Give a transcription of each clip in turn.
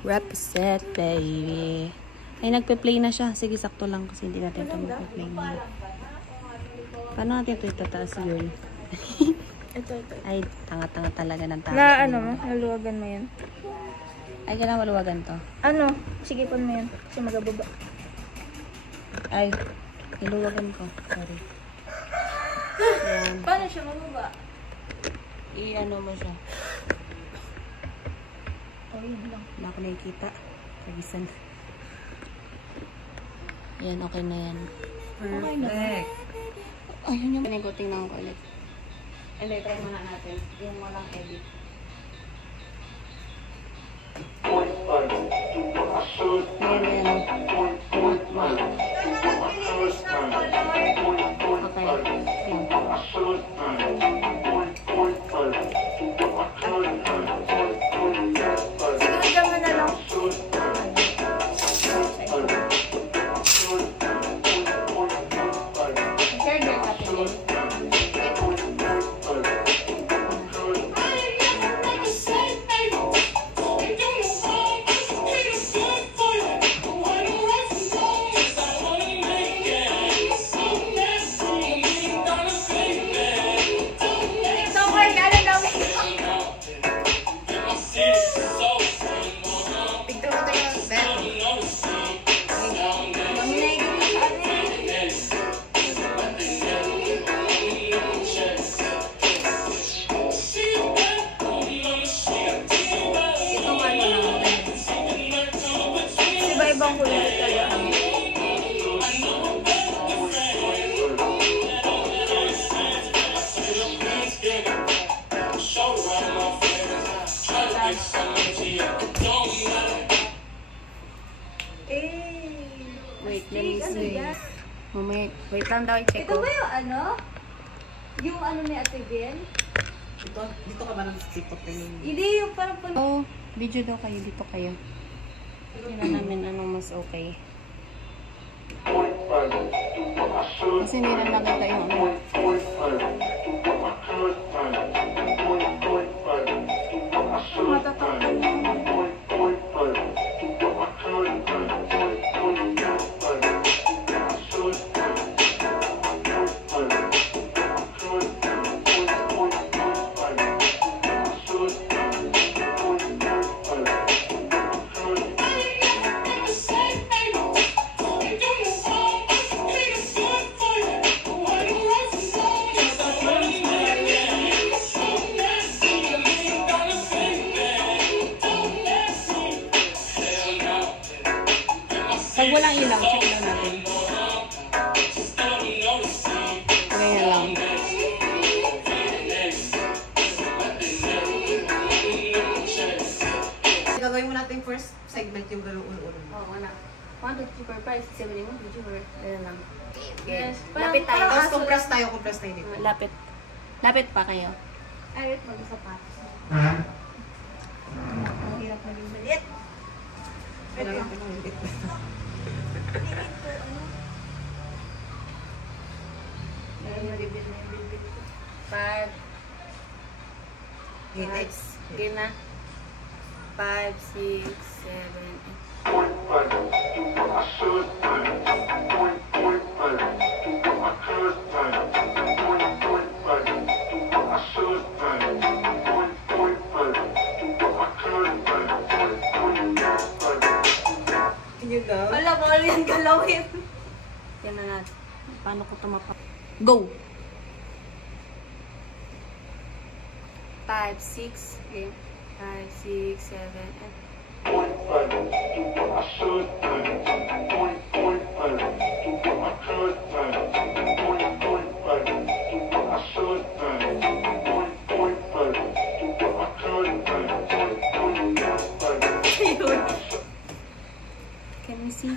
Represent, baby. Ay, nagpe-play na siya. Sige, sakto lang kasi hindi natin ito magpe-play na. Paano natin ito itataas, girl? Ito. Ay, tanga-tanga talaga ng tao. Na ano mo? Naluwagan mo yan. Ay, kailangan maluwagan to. Ano? Sige, pan mo yan. Kasi magababa. Ay, niluwagan ko. Sorry. Ayan. Paano siya mababa? I-ano mo siya. Oh, yun lang. Wala ko nakikita. Kagisan. Ayan, okay na yan. Perfect. Ayun yung piniguting ng ulit. Hindi, try muna natin. Yung walang edit. Ayan, ayan. Okay. Ayan. Siguro dyan mo na lang. Charger ka pinili. Ibang kulay talaga. Wait, let me see. Mamaya, wait lang daw, i-check Ito ko. ba yung ano? Yung ano ni Ate Bien? Dito ka ba nang sipot na yun? Hindi, yung parang Oh, video daw kayo, dito kayo. Tingnan namin anong mas okay. Kasi hindi na nakita yung ano. Pag walang ilaw, check lang natin. Ganyan lang. Gagawin mo natin first segment yung gano'ng ulo-ulo. Oo, wala. 1, 2, 3, 4, 5, 6, 7, 8, video for ganyan lang. Yes. Lapit tayo. Tapos compress tayo dito. Lapit. Lapit pa kayo. Ay, mag-sapatos. Ang hirap maging maliit. Kailangan natin ng ulit. Five. Next. Game na. 5, 6, 7, 8. Yun daw. Wala, bawal yan galawin. Yan na natin. Paano ko tumapak? Go! 5, 6, game. 5, 6, 7, 8. Can we see?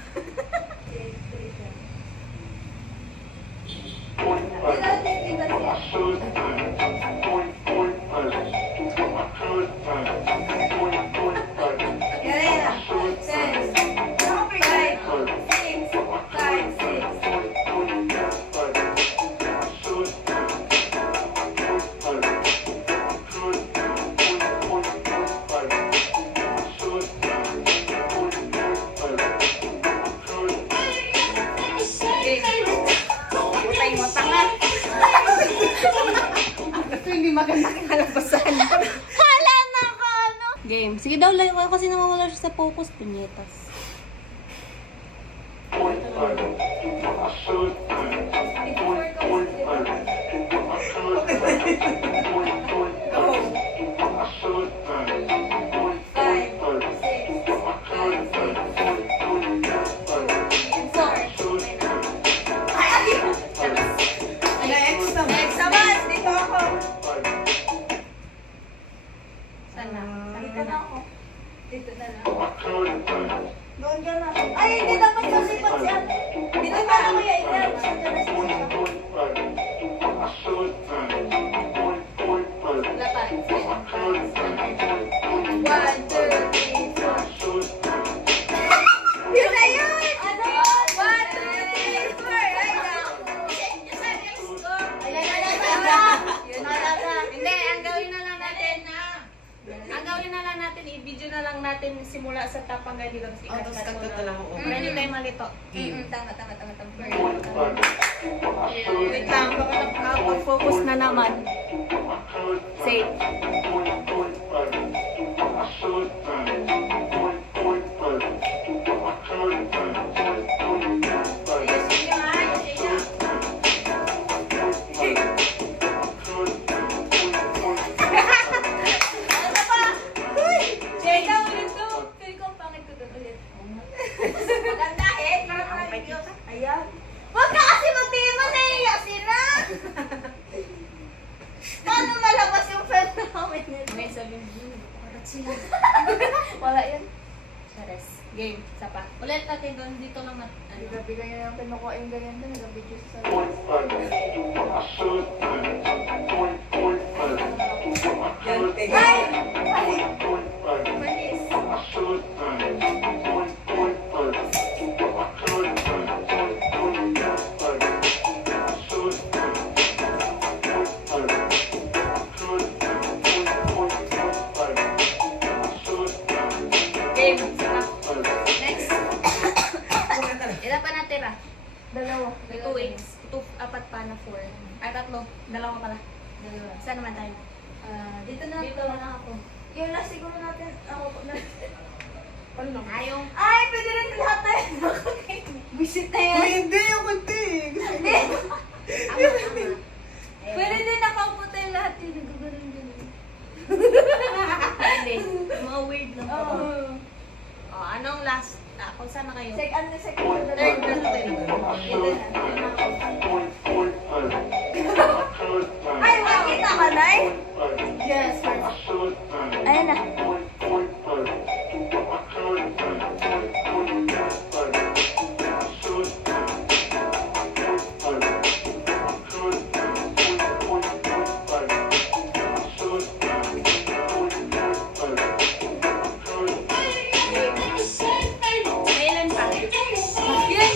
Game. Sige daw, layo kayo kasi namawala siya sa focus. Punyetas. Next naman. Next naman, dito ako. Sana. Dito na ako. Dito na lang. Doon ka na. Ay, hindi dapat sasipat si ate. Dito na lang kuya ilan. Siya ka na siya. Wala pa. 1, 2, 3, 4. Yun na yun! Ano yun? 1, 2, 3, 4. Ay, naku. Ayan na lang. Yun na lang. Hindi, ang gawin na lang natin. Ang gawin na lang natin, i-video na lang natin simula sa top hanggang dito. Tapos Oh, tapos ikat-cut mo cut-cut na lang ako. Para hindi tayo malito. Tama. Wait lang, baka nakapag-focus na naman. Safe. Jada, ulit ko. Feel ko, pangit ko doon ulit. Maganda eh. Ayan. Huwag ka kasi magtingin mo, naiiyak sila. Paano malabas yung friend namin nito? May sabihin yun. Parat sila. Wala yun. Chares. Game. Isa pa. Ulit natin doon. Dito naman. Ano? Grabe ganyan ang kinukuha yung ganyan doon. Nag-video sa Yan, take. Ay! Manis. Game. Isa pa. Next. Ilan pa natira? Dalawa. May 2 weeks. 4 pa na 4. Ay, 3. Dalawa pala. Dalawa. Saan naman tayo? Dito na. Dito lang ako. Yung last siguro natin, ako na. Ayong. Ay, pwede rin lahat tayo. Visit na yan. Uy, hindi ako hindi. Ama. Pwede din nakaupo tayo lahat yung nagagaling din. Hindi. Mga weird lang. Oo. Oh, anong last? Kung saan na kayo? Second na second. Third na tayo. Ito na. Ay, makita ka, Nay? Yes. Ayan na. Kailan pa? Yun,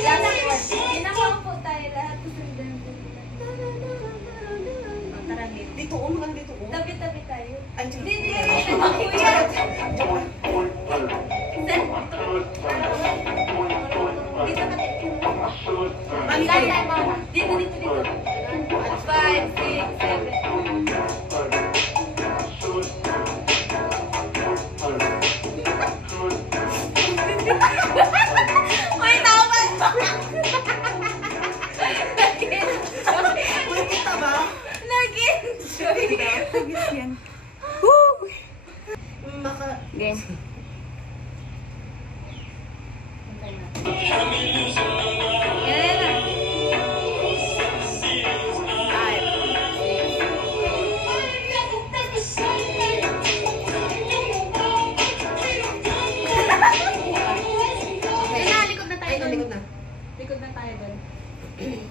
nakaupo tayo lahat. Oh, tara, game. Dito, umulan dito. Tabi-tabi tayo. Ay, dito. Hindi, kuya. Dito ka din. Saan tayo, mama? Dito, dito, dito. 5, 6, 7. Uy, tawag pa! Uy, kita ba? Nag-enjoy. Maka... Game. Yan na. Likod na tayo Ay, doon. likod na. Likod na tayo doon.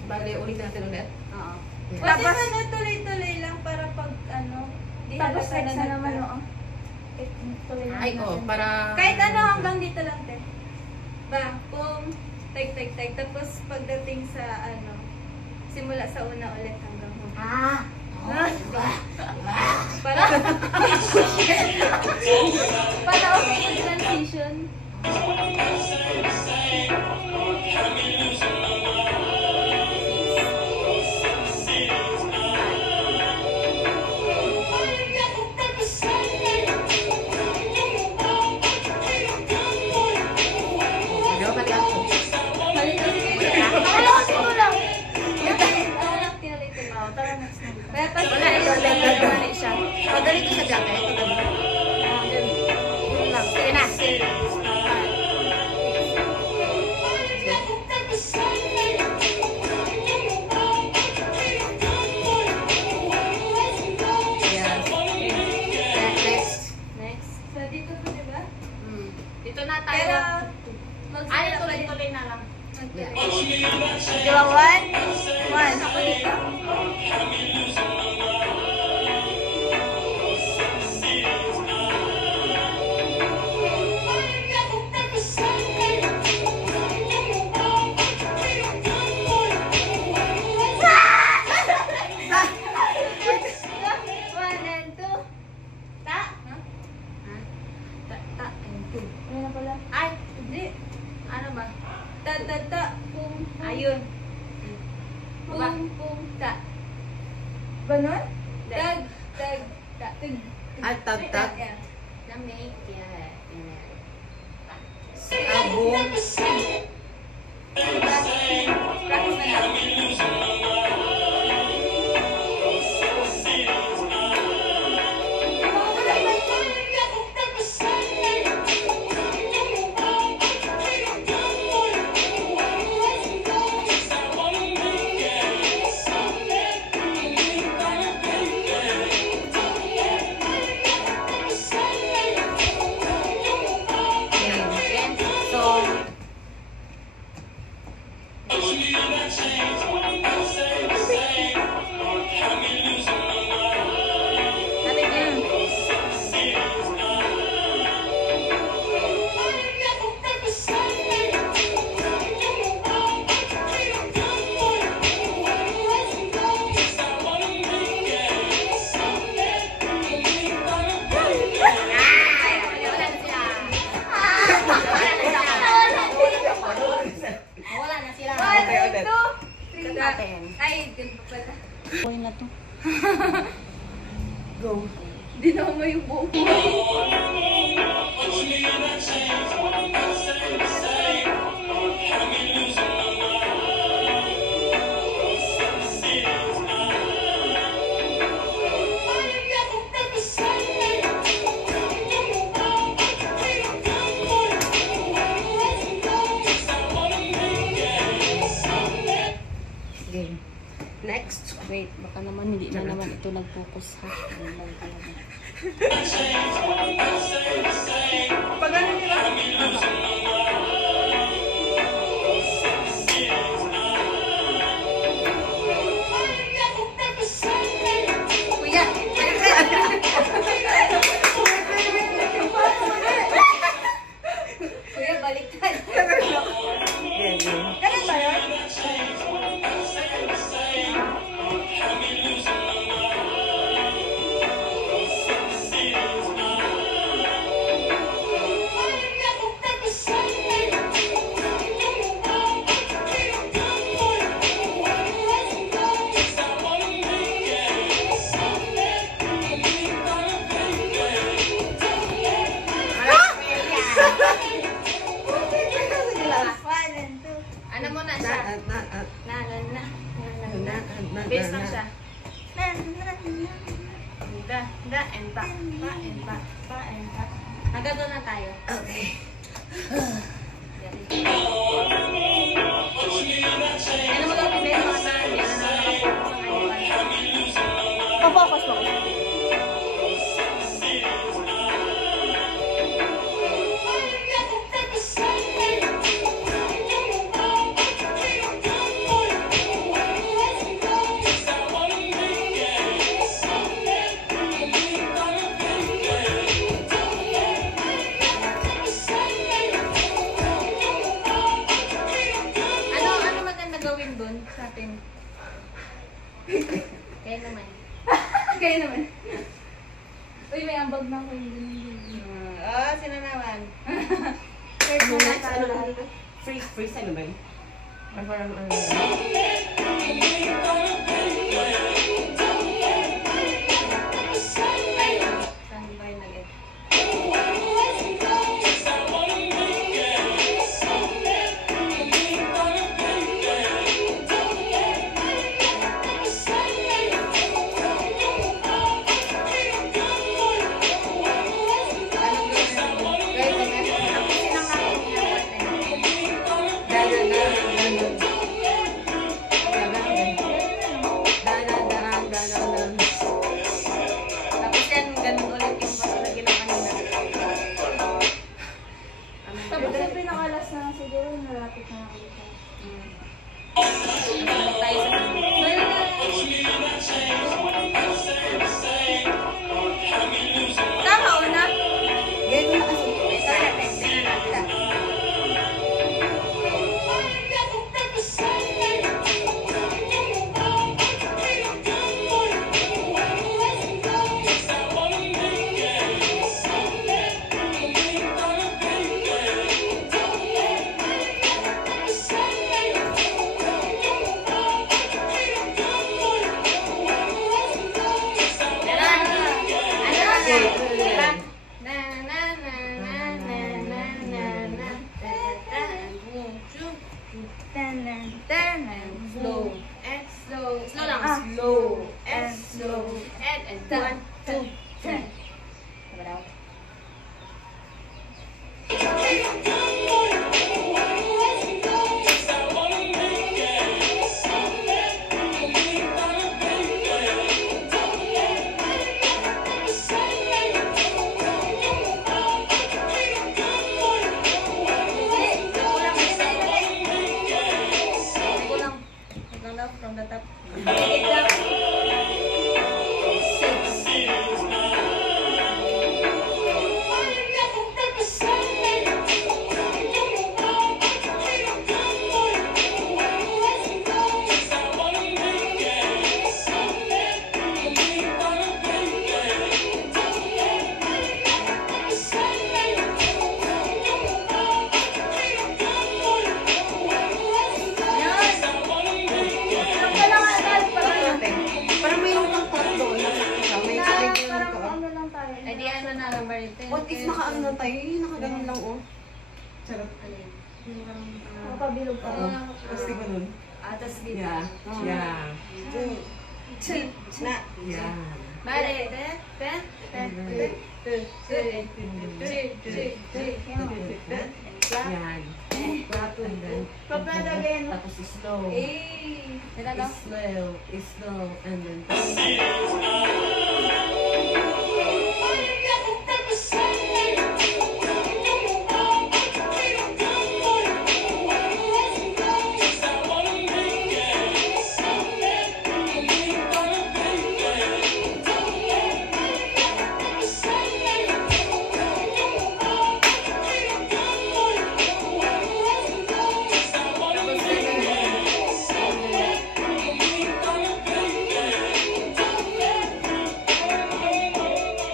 Bale, ulit natin ulit. Oo. Tapos, ano, tuloy-tuloy lang para pag, ano, di Tapos halata next na na naman, nagka- Tuloy lang Ay, natin. para... Kahit ano, hanggang dito lang, te. Ba, kung tag. Tapos pagdating sa, ano, simula sa una ulit hanggang huli. Para, para okay yung transition. dito po, di ba? Dito na tayo. Pero, Ay, tuloy-tuloy na lang. Di ba, one? One. Ako dito. One and two. Ta? Ta and two. Ano na pala? Ay, Hindi. ano ba? Ta, ta, ta. Pum, pum. Ayun. Ba? Pum, pum. Ta. Ganon? Hindi. Tag, tag, ta. Tag. At tag, tag. Yeah. Na make yeah. Abong. Practice na lang. Again. So, natin yan. Wala na sila. Wala na sila. One Okay, and ulit. two. Three. natin. Ay, ganun pala. Boy na to. Go. Di na mo yung buong Game. Next. Wait, baka naman hindi na naman ito nag-focus ha. Ayun lang talaga. Pag ano nila? Kuya, Kuya, baliktad. Game, game. Ganun ba yun? One and two. Ano muna Na, siya? na, na. Base lang siya. Na, na, na. Da, and pa. Pa, and pa. Pa, and pa. Hanggang doon na tayo. Okay. Ano mo daw pinay mga na, hindi na nakapag-focus ang ano. Pa-focus mo. Ano maganda gawin doon sa atin? Kaya naman. Kayo naman. Uy, may ambag na ako yun. Oh, sinanawan. Ano next? Ano na? Freeze ano ba yun? Or parang ano? Ayun. Saan ba yun again? Da, da, da, da, da. Da, da, da. malapit na ako dito. Balik tayo sa Tama, una? Ganyan na kasi. slow and slow. Slow lang. Slow And slow. And 1, 2, 3. Diba daw? From the top. Parang mayroon kang pot doon. May Parang ka. ano lang tayo. Ay, di ano na lang, Mariten. What if nakaano na tayo? Nakaganon lang oh. Charot. Makabilog pa. Oo. Gusto ko nun. Atas dito. Yeah. Yeah. Na. Yeah. Bale. Yan. And then, tapos slow. Eh. Slow. Slow. And then,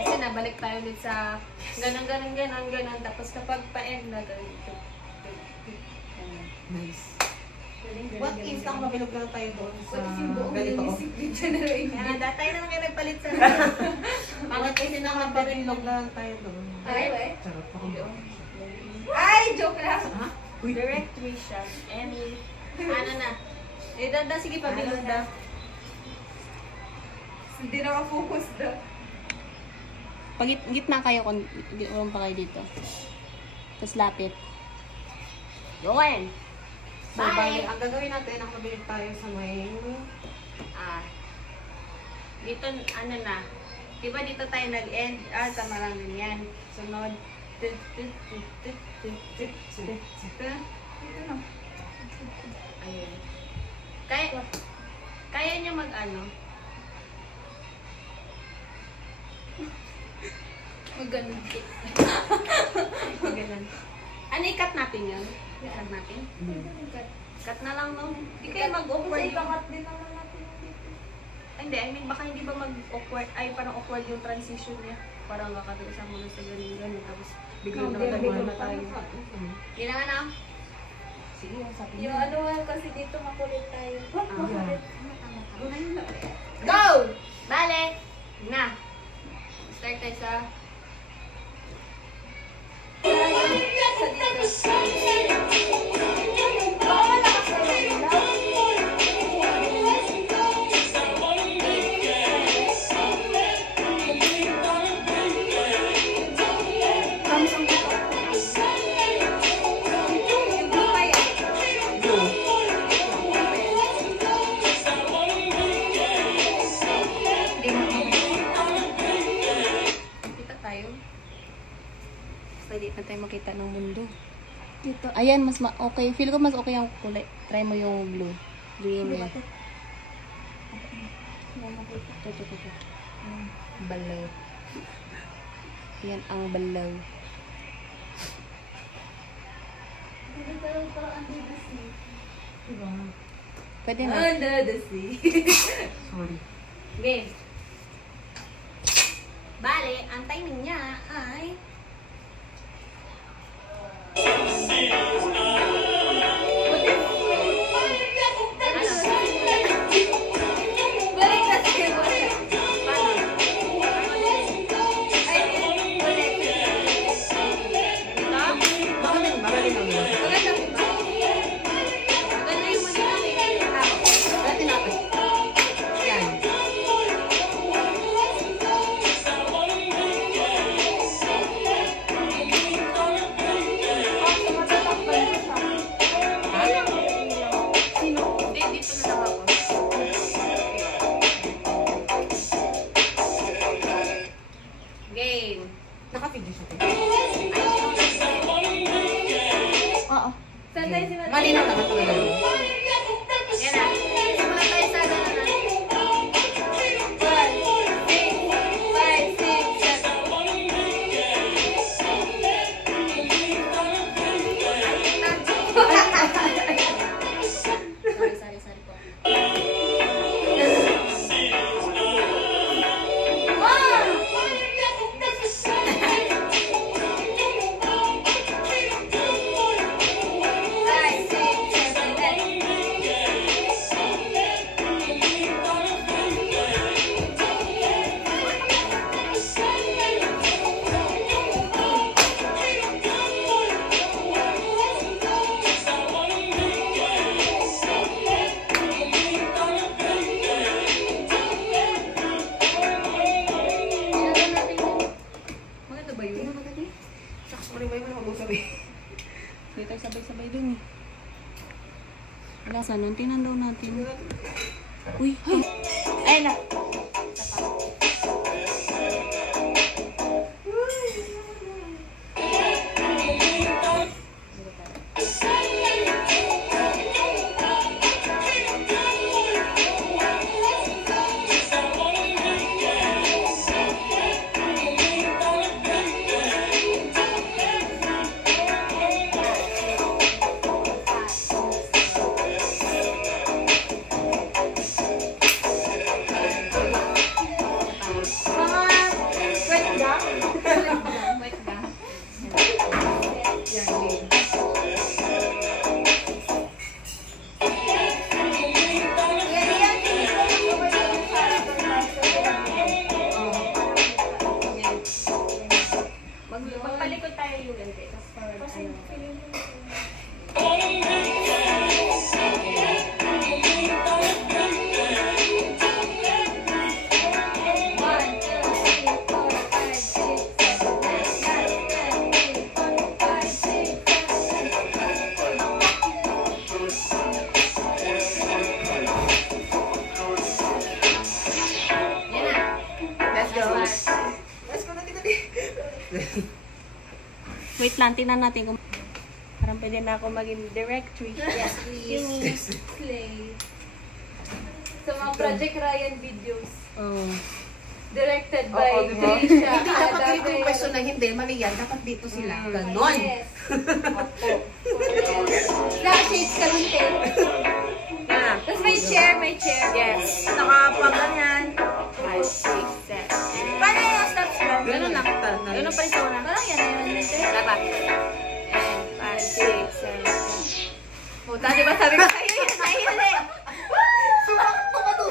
Kasi nabalik tayo ulit sa ganon. Tapos kapag pa-end na ganito. nice. What if nakapabilog lang tayo doon sa What if yung buong ganito? linisip dito na rin? Kaya datay na lang kayo nagpalit sa Bakit kasi nakapabilog lang tayo doon? Ay, we. Charot ako. Ay, joke lang. Ha? Uy. directory siya. Emmy. Ano na? Eh, dada, sige, pabilog daw. Hindi na ka-focus daw. Pag gitna kayo, urong pa kayo dito. Tapos lapit. Yun! So, bali, ang gagawin natin, nakapabilig tayo sa may... Dito, ano na. Diba dito tayo nag-end? Tama lang din yan. Sunod. Ayun. Kaya nyo mag-ano? Maganon. Ganun. Ano, i-cut natin yun? I-cut natin? Cut na lang no? Hindi kayo mag-awkward. Kasi ikangat din naman natin dito. Hindi, I mean, baka hindi ba mag-awkward, ay parang awkward yung transition niya. Parang kakatiisan mo na sa ganun, tapos biglang nakagawa na tayo. Yun na nga na. Sige, sabi Yung ano kasi dito makulit tayo. Makulit. Go! Bale! Na! Start tayo sa... Sa dito. Baka malakas na yung ilaw. Samsung ko. Yung blue pa yan. Hindi mo. Kita tayo. Basta di na tayo makita ng mundo. Dito. Ayan, mas okay. Feel ko mas okay ang kulay. Try mo yung blue. Green eh. Ito. Balaw. Yan ang balaw. Pwede na. Under the sea. Sorry. Game. Bale, ang timing niya ay... Balik kasi, balik. Magaling lang yun. Maganda po ba? Maganda yung manila. Dati natin. Yan. Hindi, dito na lang ako. Game. Naka-video siya. Oo. Saan tayo sila? Malinaw naman talaga yun. Yan na. Simulan tayo sa gano'n na. 5, 6, 7. Sorry po. Maganda ba yun? Shucks, marimay mo na mag-usabi. Hindi tayo sabay-sabay dun eh. Wala, saan? Tingnan daw natin. Uy, ay! Ay na. Magpalikod tayo yung ganti. Tapos parang ano. Yan na. Let's go. Last one. Let's go na dito. Wait lang, tingnan natin kung parang pwede na ako maging directory. Yes, please. Slay. Sa mga Project Ryan videos. Oh. Directed Oo, by di ba? Trisha. Hindi dapat Ada dito yung Guerrero. pwesto na hindi. Mali yan. Dapat dito sila. Ganon. Yes. Flash ka rin, te. Yan. Tapos may chair. Yes. Nakapaganyan. 5, 6, 7. Paano yung steps mo? Ganun lang. Ganun pa rin sa una. Parang yan, te. Dapat. And 5, 6, 7. Puta, di ba sabi ko sa'yo yun? Ayun eh. Sumakto ka to.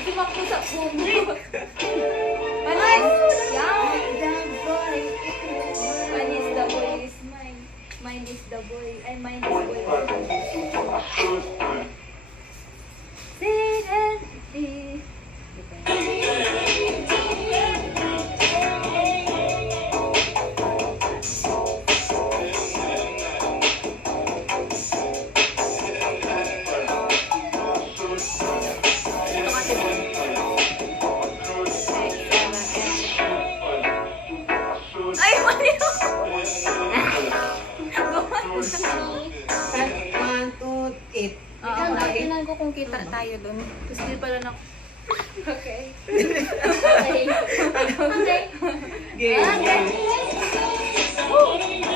Sumakto sa puno. Panis! Yan! Mine is the boy is mine. Mine is the boy. Ay, mine is boy. Sing and be. tayo dun. Tapos di pala na... Okay. Okay. Okay. Game.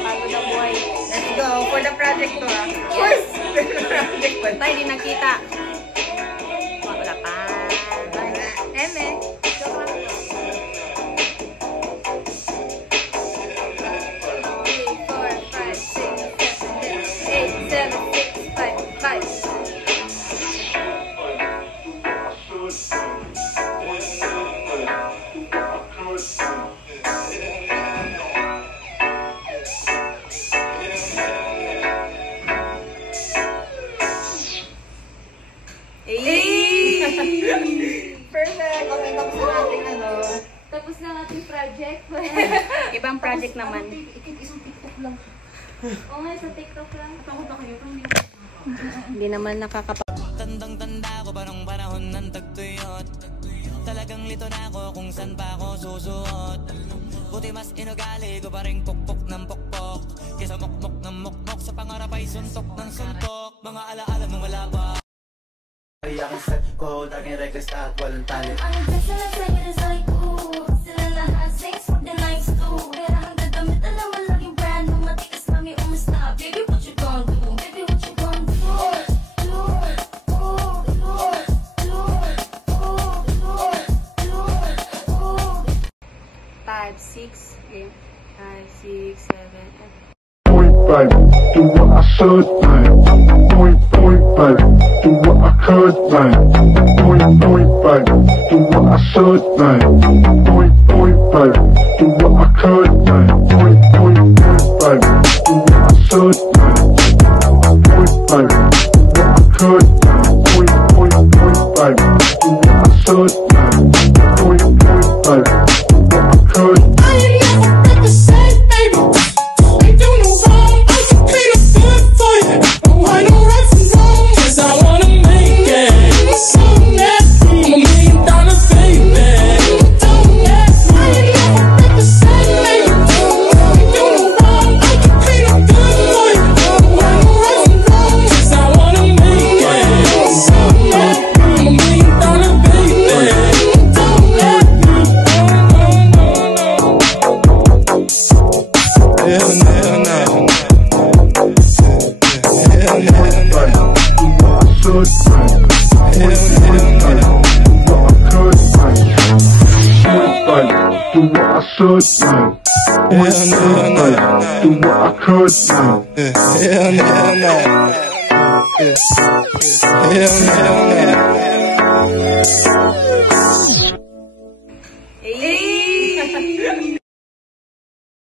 Pagod ang buhay. Let's go for the project to ah. Yes! Project pa. Tayo, di nakita. Wala pa. Eme. Perfect! Okay, tapos na natin ano. Tapos na ating project. Ibang project naman. Isang TikTok lang. Oo nga, sa TikTok lang. Takot na kayo. Hindi naman nakakapa... Tandang-tanda ko pa nung panahon ng tagtuyot. Talagang lito na ako kung saan pa ako susuot. Buti mas inugali ko pa rin pukpok ng pukpok. Kesa mukmok ng mukmok sa pangarap ay suntok ng suntok. Mga alaala nung wala pa. Ay aking set ko, laging reckless at walang tali. Ang best na sa'yo is like, ooh, sila lahat sings for the nights too. Pero hanggang damit, alam mo laging brand new. Matikas mami, umasta. Baby, what you gon' do? Baby, what you gon' do? Lord, oh, Lord, Lord, oh, Lord, Lord, oh. 5, 6, okay. 5, 6, 7, 8. Point back, do what I should like. Point back, do what I could like. Point back, do what I should like. Point back, do what I could like. Point back, do what I should like. Point back, do what I could like. Point back, do what I should like. Point back, do what I could like. I ain't never been the same, baby. Ain't do no wrong, I can clean up good for you. Oh, I know right from wrong, 'cause I wanna make it. So nasty, I'm $1 million baby. Don't ask me. I ain't never been the same, baby. Ain't do no wrong, I can clean up good for you. Oh, I know right from wrong, 'cause I wanna make it. So nasty, I'm $1 million baby. Don't ask me. Hell no. Hell no. Do what I should like. Point back, do what I should like. Point back, do what I could like. Hell no. Hell no. Hey!